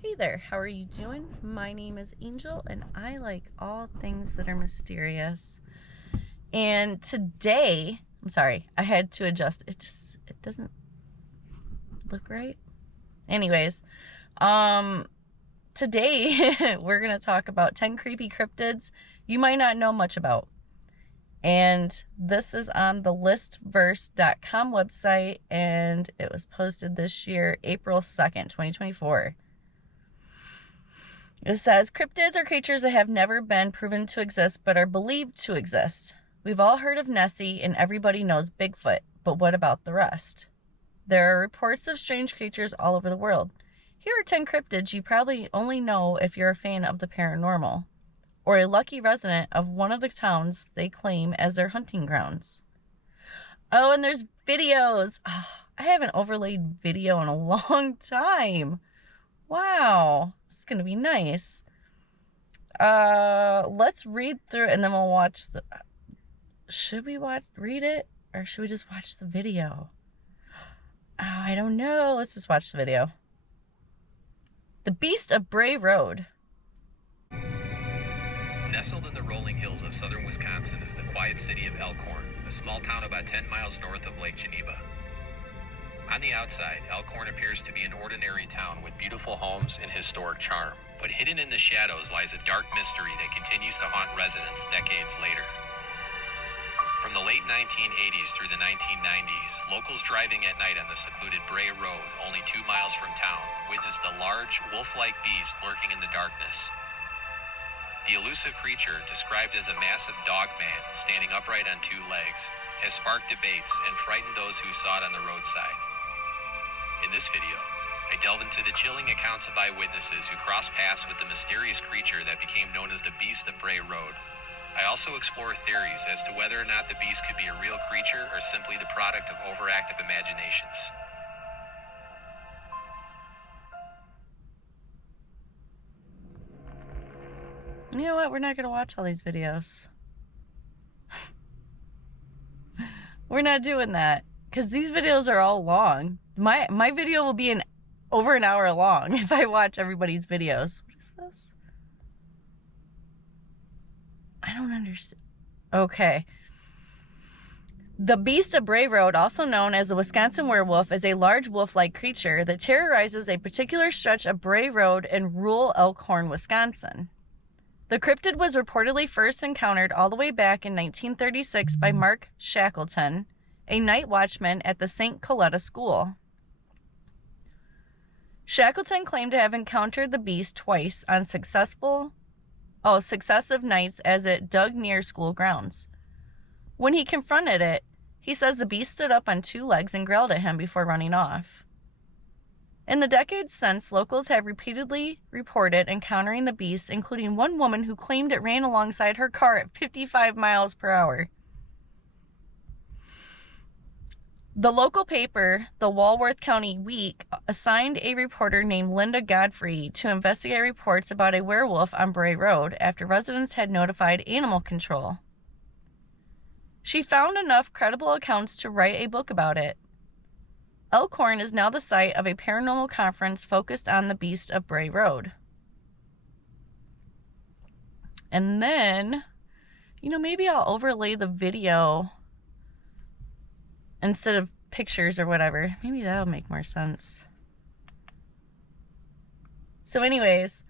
Hey there, how are you doing? My name is Angel and I like all things that are mysterious. And today, I'm sorry, I had to adjust. It doesn't look right. Anyways, today we're going to talk about 10 creepy cryptids you might not know much about. And this is on the listverse.com website and it was posted this year, April 2nd, 2024. It says, cryptids are creatures that have never been proven to exist but are believed to exist. We've all heard of Nessie and everybody knows Bigfoot, but what about the rest? There are reports of strange creatures all over the world. Here are 10 cryptids you probably only know if you're a fan of the paranormal, or a lucky resident of one of the towns they claim as their hunting grounds. Oh, and there's videos. Oh, I haven't overlaid video in a long time. Wow. Going to be nice. Let's read through it and then we'll watch the should we read it or should we just watch the video? Oh, I don't know. Let's just watch the video. The Beast of Bray Road. Nestled in the rolling hills of southern Wisconsin is the quiet city of Elkhorn, a small town about 10 miles north of Lake Geneva. On the outside, Elkhorn appears to be an ordinary town with beautiful homes and historic charm, but hidden in the shadows lies a dark mystery that continues to haunt residents decades later. From the late 1980s through the 1990s, locals driving at night on the secluded Bray Road, only 2 miles from town, witnessed a large, wolf-like beast lurking in the darkness. The elusive creature, described as a massive dogman standing upright on 2 legs, has sparked debates and frightened those who saw it on the roadside. In this video, I delve into the chilling accounts of eyewitnesses who crossed paths with the mysterious creature that became known as the Beast of Bray Road. I also explore theories as to whether or not the beast could be a real creature or simply the product of overactive imaginations. You know what? We're not going to watch all these videos. We're not doing that because these videos are all long. My video will be over an hour long if I watch everybody's videos. What is this? I don't understand. Okay. The Beast of Bray Road, also known as the Wisconsin werewolf, is a large wolf-like creature that terrorizes a particular stretch of Bray Road in rural Elkhorn, Wisconsin. The cryptid was reportedly first encountered all the way back in 1936 by Mark Shackleton, a night watchman at the St. Coletta School. Shackleton claimed to have encountered the beast twice on successive nights as it dug near school grounds. When he confronted it, he says the beast stood up on 2 legs and growled at him before running off. In the decades since, locals have repeatedly reported encountering the beast, including one woman who claimed it ran alongside her car at 55 miles per hour. The local paper, the Walworth County Week, assigned a reporter named Linda Godfrey to investigate reports about a werewolf on Bray Road after residents had notified animal control. She found enough credible accounts to write a book about it. Elkhorn is now the site of a paranormal conference focused on the Beast of Bray Road. And then, maybe I'll overlay the video instead of pictures or whatever. Maybe that'll make more sense. So anyways,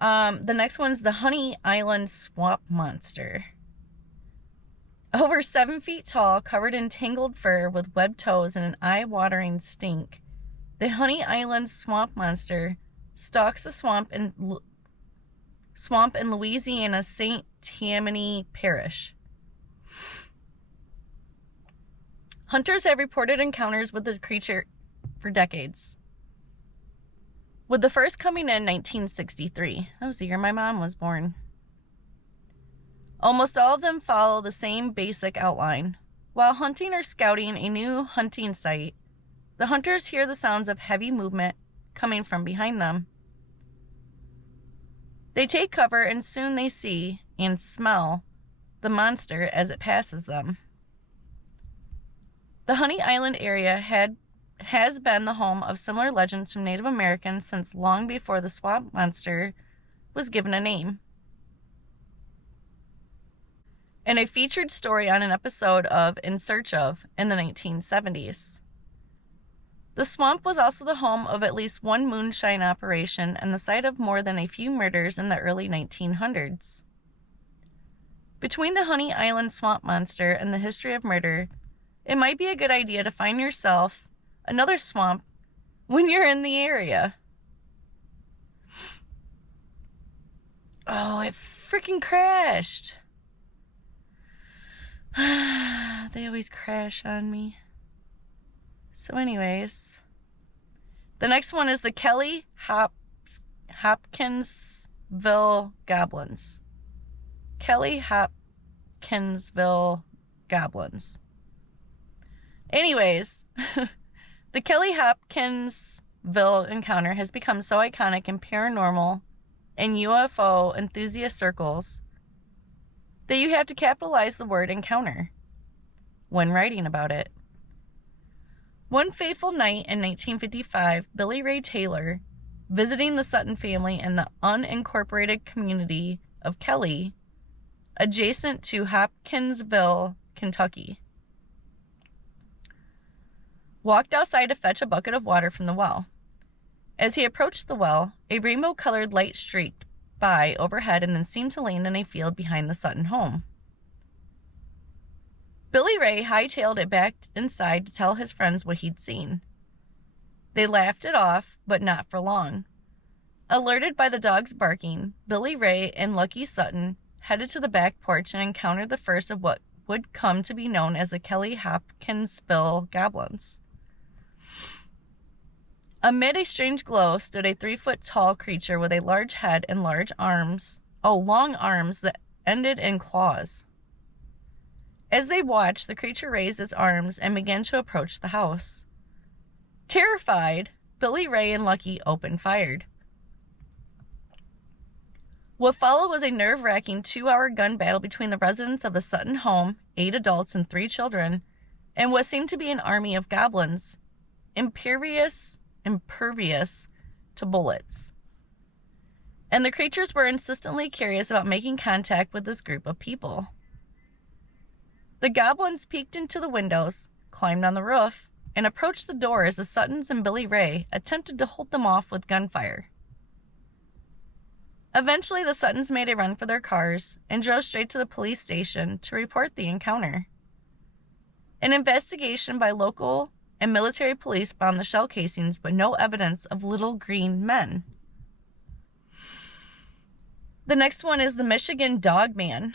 the next one's the Honey Island Swamp Monster. Over 7 feet tall, covered in tangled fur with webbed toes and an eye-watering stink, the Honey Island Swamp Monster stalks the swamp in Louisiana's St. Tammany Parish. Hunters have reported encounters with the creature for decades, with the first coming in 1963. That was the year my mom was born. Almost all of them follow the same basic outline. While hunting or scouting a new hunting site, the hunters hear the sounds of heavy movement coming from behind them. They take cover and soon they see and smell the monster as it passes them. The Honey Island area had has been the home of similar legends from Native Americans since long before the swamp monster was given a name. And a featured story on an episode of In Search of in the 1970s. The swamp was also the home of at least one moonshine operation and the site of more than a few murders in the early 1900s. Between the Honey Island swamp monster and the history of murder, it might be a good idea to find yourself another swamp when you're in the area. Oh, it freaking crashed. They always crash on me. So anyways, the next one is the Kelly-Hopkinsville Goblins. Kelly-Hopkinsville Goblins. Anyways, the Kelly-Hopkinsville encounter has become so iconic in paranormal and UFO enthusiast circles that you have to capitalize the word encounter when writing about it. One fateful night in 1955, Billy Ray Taylor, visiting the Sutton family in the unincorporated community of Kelly, adjacent to Hopkinsville, Kentucky, walked outside to fetch a bucket of water from the well. As he approached the well, a rainbow-colored light streaked by overhead and then seemed to land in a field behind the Sutton home. Billy Ray hightailed it back inside to tell his friends what he'd seen. They laughed it off, but not for long. Alerted by the dog's barking, Billy Ray and Lucky Sutton headed to the back porch and encountered the first of what would come to be known as the Kelly-Hopkinsville Goblins. Amid a strange glow stood a 3-foot-tall creature with a large head and long arms that ended in claws. As they watched, the creature raised its arms and began to approach the house. Terrified, Billy Ray and Lucky opened fire. What followed was a nerve-wracking 2-hour gun battle between the residents of the Sutton home, 8 adults and 3 children, and what seemed to be an army of goblins, impervious to bullets. And the creatures were insistently curious about making contact with this group of people. The goblins peeked into the windows, climbed on the roof, and approached the door as the Suttons and Billy Ray attempted to hold them off with gunfire. Eventually, the Suttons made a run for their cars and drove straight to the police station to report the encounter. An investigation by local and military police found the shell casings, but no evidence of little green men. The next one is the Michigan Dogman.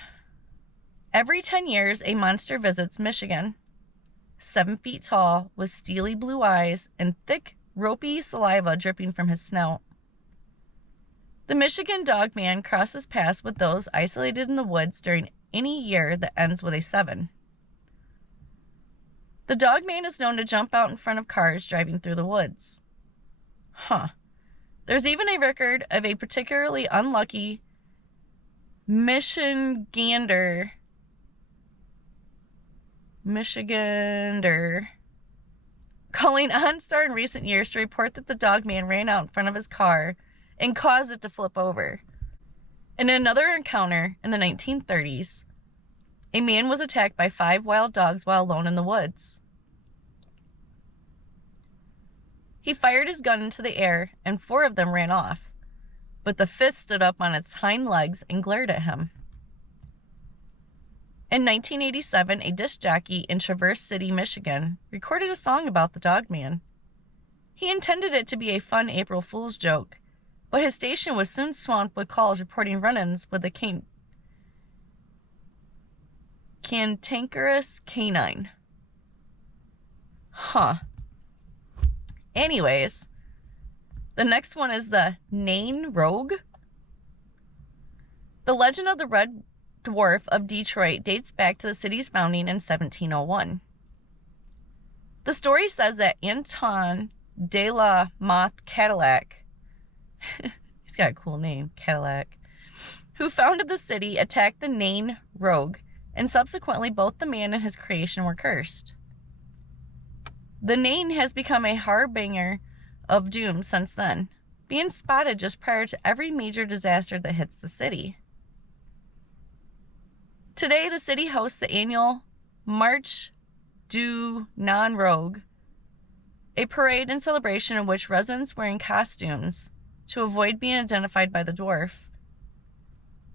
Every 10 years, a monster visits Michigan. 7 feet tall, with steely blue eyes and thick, ropey saliva dripping from his snout. The Michigan Dogman crosses paths with those isolated in the woods during any year that ends with a 7. The Dogman is known to jump out in front of cars driving through the woods. There's even a record of a particularly unlucky Michigander calling OnStar in recent years to report that the Dogman ran out in front of his car and caused it to flip over. In another encounter in the 1930s, a man was attacked by 5 wild dogs while alone in the woods. He fired his gun into the air and 4 of them ran off, but the 5th stood up on its hind legs and glared at him. In 1987, a disc jockey in Traverse City, Michigan, recorded a song about the Dogman. He intended it to be a fun April Fool's joke, but his station was soon swamped with calls reporting run-ins with the cantankerous canine. Anyways, the next one is the Nain Rouge. The legend of the Red Dwarf of Detroit dates back to the city's founding in 1701. The story says that Anton de la Motte Cadillac, he's got a cool name, Cadillac, who founded the city, attacked the Nain Rouge, and subsequently both the man and his creation were cursed. The Nain has become a harbinger of doom since then, being spotted just prior to every major disaster that hits the city. Today, the city hosts the annual Marche du Nain Rouge, a parade and celebration in which residents wearing costumes to avoid being identified by the dwarf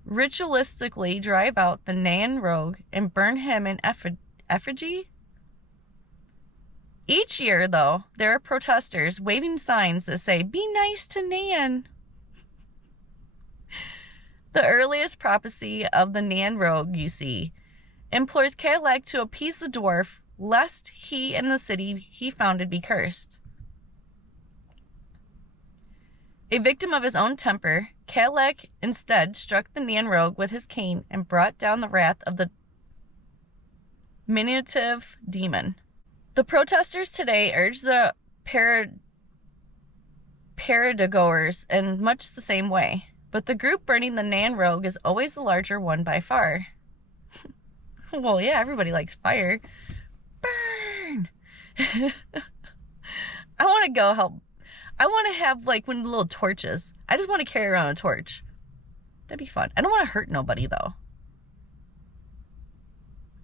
ritualistically drive out the Nain Rouge and burn him in effigy. Each year, though, there are protesters waving signs that say, "Be nice to Nain." The earliest prophecy of the Nain Rouge, you see, implores Kelli-Hopkinsville to appease the dwarf, lest he and the city he founded be cursed. A victim of his own temper, Kelli-Hopkinsville instead struck the Nain Rouge with his cane and brought down the wrath of the diminutive demon. The protesters today urge the paradegoers in much the same way, but the group burning the Nain Rouge is always the larger one by far. Well, yeah, everybody likes fire. Burn! I want to go help. I want to have, like, one of the little torches. I just want to carry around a torch. That'd be fun. I don't want to hurt nobody, though.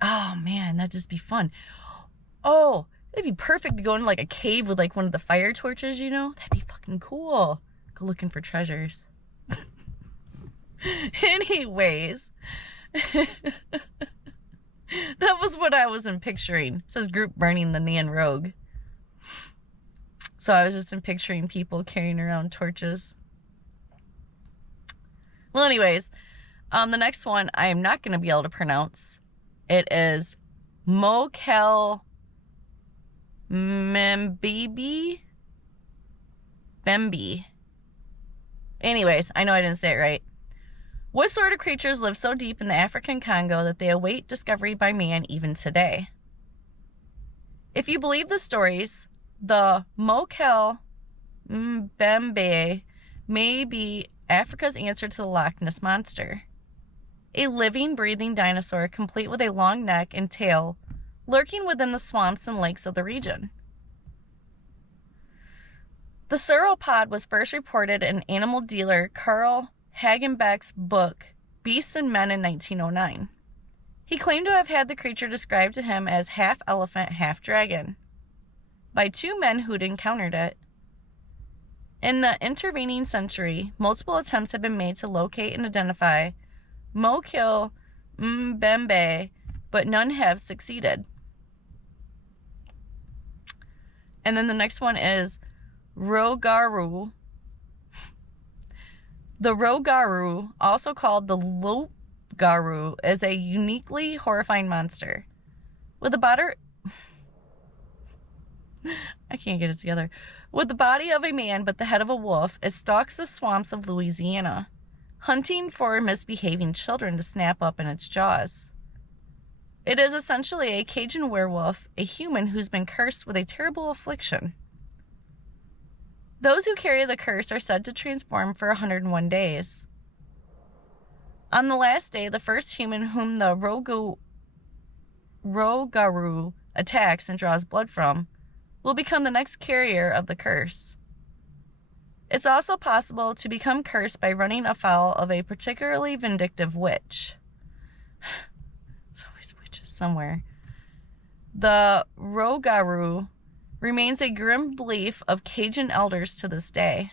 Oh, man, that'd just be fun. Oh, it'd be perfect to go into, like, a cave with, like, one of the fire torches, you know? That'd be fucking cool. Go looking for treasures. Anyways. That was what I was picturing. It says group burning the Nain Rouge. So I was just picturing people carrying around torches. Well, anyways, the next one I am not going to be able to pronounce. It is Mokele-mbembe. Anyways, I know I didn't say it right. What sort of creatures live so deep in the African Congo that they await discovery by man even today? If you believe the stories, the Mokele-mbembe may be Africa's answer to the Loch Ness Monster. A living, breathing dinosaur complete with a long neck and tail lurking within the swamps and lakes of the region. The sauropod was first reported in animal dealer Carl Hagenbeck's book, Beasts and Men in 1909. He claimed to have had the creature described to him as half elephant, half dragon, by two men who'd encountered it. In the intervening century, multiple attempts have been made to locate and identify Mokele-mbembe, but none have succeeded. And then the next one is Rougarou. The Rougarou, also called the Loup-garou, is a uniquely horrifying monster. With a body... I can't get it together. With the body of a man but the head of a wolf, it stalks the swamps of Louisiana, hunting for misbehaving children to snap up in its jaws. It is essentially a Cajun werewolf, a human who's been cursed with a terrible affliction. Those who carry the curse are said to transform for 101 days. On the last day, the first human whom the Rougarou attacks and draws blood from will become the next carrier of the curse. It's also possible to become cursed by running afoul of a particularly vindictive witch. There's always witches somewhere. The Rougarou remains a grim belief of Cajun elders to this day.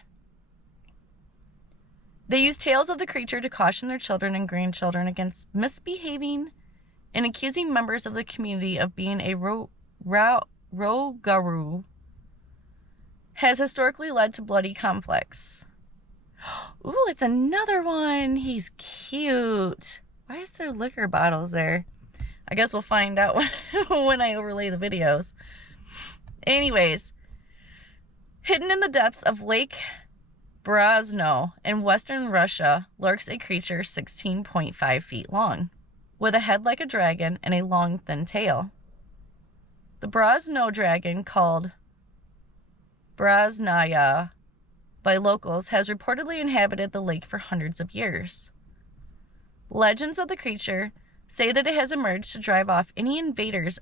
They use tales of the creature to caution their children and grandchildren against misbehaving and accusing members of the community of being a Rougarou has historically led to bloody conflicts. Ooh, it's another one. He's cute. Why is there liquor bottles there? I guess we'll find out when I overlay the videos. Anyways, hidden in the depths of Lake Brosno in western Russia lurks a creature 16.5 feet long, with a head like a dragon and a long, thin tail. The Brosno Dragon, called Brosnaya by locals, has reportedly inhabited the lake for hundreds of years. Legends of the creature say that it has emerged to drive off any invaders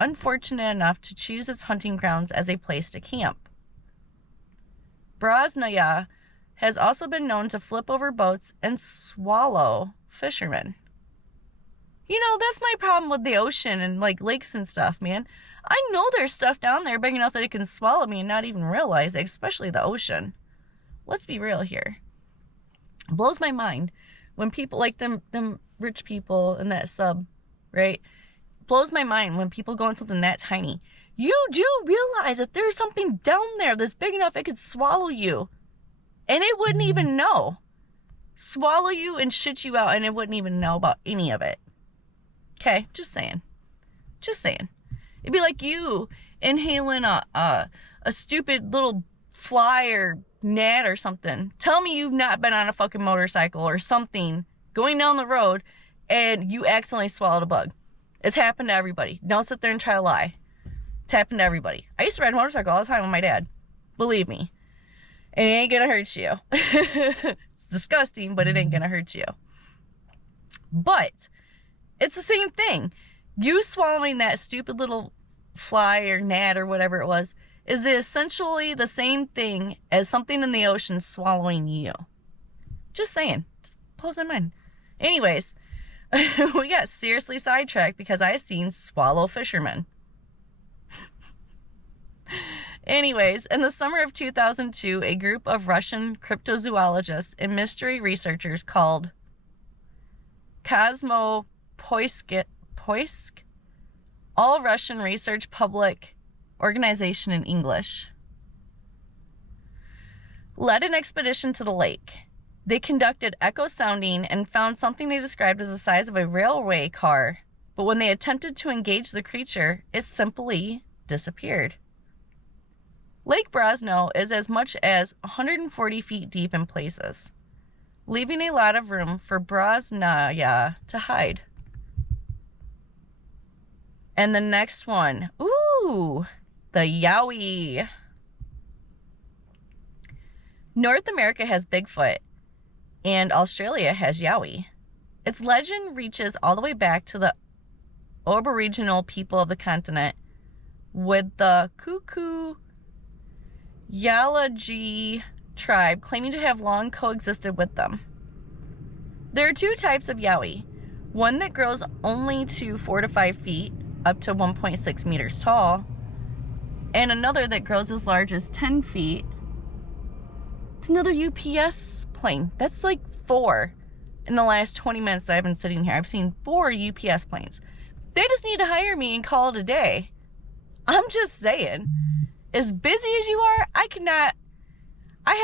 unfortunate enough to choose its hunting grounds as a place to camp. Brosno has also been known to flip over boats and swallow fishermen. You know, that's my problem with the ocean and like lakes and stuff, man. I know there's stuff down there big enough that it can swallow me and not even realize it, especially the ocean. Let's be real here. It blows my mind when people like them rich people in that sub, right? Blows my mind when people go on something that tiny. You do realize that there's something down there that's big enough it could swallow you. And it wouldn't even know. Swallow you and shit you out and it wouldn't even know about any of it. Okay, just saying. Just saying. It'd be like you inhaling a stupid little fly or gnat or something. Tell me you've not been on a fucking motorcycle or something going down the road and you accidentally swallowed a bug. It's happened to everybody. Don't sit there and try to lie. It's happened to everybody. I used to ride a motorcycle all the time with my dad. Believe me. And it ain't gonna hurt you. It's disgusting, but it ain't gonna hurt you. But it's the same thing. You swallowing that stupid little fly or gnat or whatever it was is essentially the same thing as something in the ocean swallowing you. Just saying. Just blows my mind. Anyways, we got seriously sidetracked because I seen swallow fishermen. Anyways, in the summer of 2002, a group of Russian cryptozoologists and mystery researchers called Kosmopoisk, All Russian Research Public Organization in English, led an expedition to the lake. They conducted echo sounding and found something they described as the size of a railway car, but when they attempted to engage the creature, it simply disappeared. Lake Brosno is as much as 140 feet deep in places, leaving a lot of room for Brosnaya to hide. And the next one, ooh, the Yowie. North America has Bigfoot, and Australia has Yowie. Its legend reaches all the way back to the Aboriginal people of the continent, with the Kuku Yalagi tribe claiming to have long coexisted with them. There are two types of Yowie. One that grows only to 4 to 5 feet, up to 1.6 meters tall, and another that grows as large as 10 feet. It's another UPS plane. That's like 4 in the last 20 minutes that I've been sitting here. I've seen 4 UPS planes. They just need to hire me and call it a day. I'm just saying. As busy as you are, I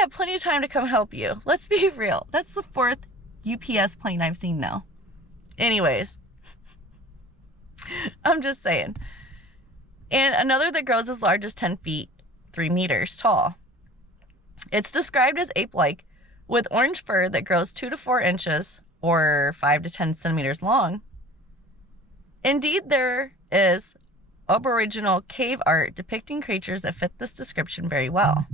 have plenty of time to come help you. Let's be real. That's the 4th UPS plane I've seen now. Anyways. I'm just saying. And another that grows as large as 10 feet, 3 meters tall. It's described as ape-like, with orange fur that grows 2 to 4 inches, or 5 to 10 centimeters long. Indeed, there is Aboriginal cave art depicting creatures that fit this description very well.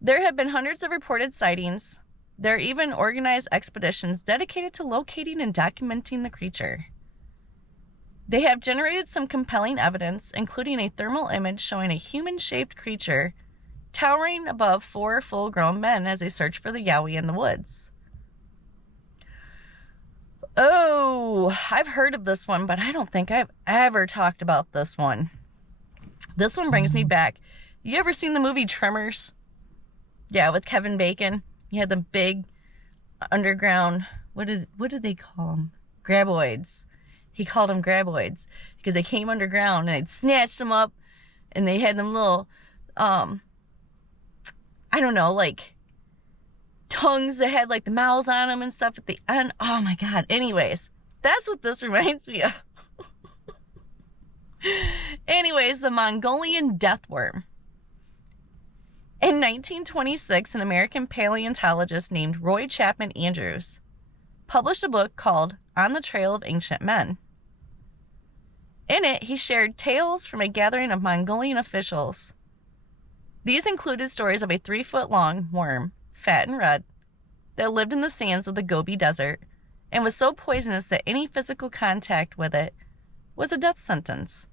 There have been hundreds of reported sightings. There are even organized expeditions dedicated to locating and documenting the creature. They have generated some compelling evidence, including a thermal image showing a human-shaped creature towering above 4 full-grown men as they search for the Yowie in the woods. Oh, I've heard of this one, but I don't think I've ever talked about this one. This one brings me back. You ever seen the movie Tremors? Yeah, with Kevin Bacon. He had the big underground, what did they call them? Graboids. He called them graboids because they came underground and they'd snatched them up and they had them little, I don't know, like tongues that had like the mouths on them and stuff at the end. Oh my God. Anyways, that's what this reminds me of. Anyways, the Mongolian death worm. In 1926, an American paleontologist named Roy Chapman Andrews published a book called On the Trail of Ancient Men. In it, he shared tales from a gathering of Mongolian officials. These included stories of a 3-foot-long worm, fat and red, that lived in the sands of the Gobi Desert and was so poisonous that any physical contact with it was a death sentence.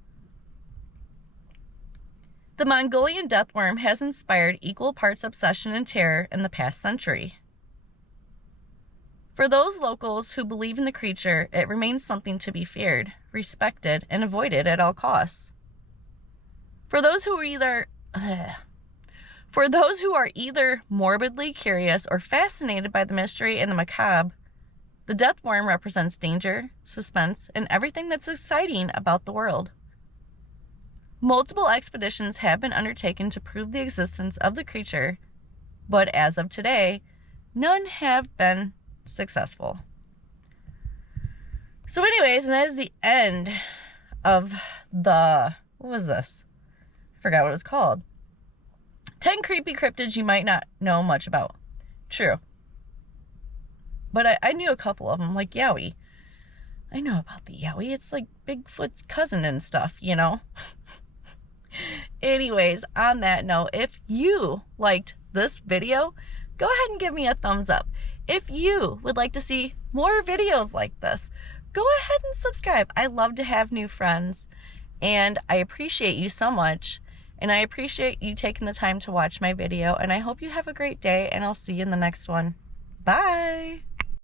The Mongolian deathworm has inspired equal parts obsession and terror in the past century. For those locals who believe in the creature, it remains something to be feared, respected, and avoided at all costs. For those who are either morbidly curious or fascinated by the mystery and the macabre, the deathworm represents danger, suspense, and everything that's exciting about the world. Multiple expeditions have been undertaken to prove the existence of the creature, but as of today, none have been successful. So anyways, and that is the end of what was this? I forgot what it was called. 10 creepy cryptids you might not know much about. True. But I knew a couple of them, like Yowie. I know about the Yowie. It's like Bigfoot's cousin and stuff, you know? Anyways, on that note, if you liked this video, go ahead and give me a thumbs up. If you would like to see more videos like this, go ahead and subscribe. I love to have new friends, and I appreciate you so much, and I appreciate you taking the time to watch my video, and I hope you have a great day, and I'll see you in the next one. Bye!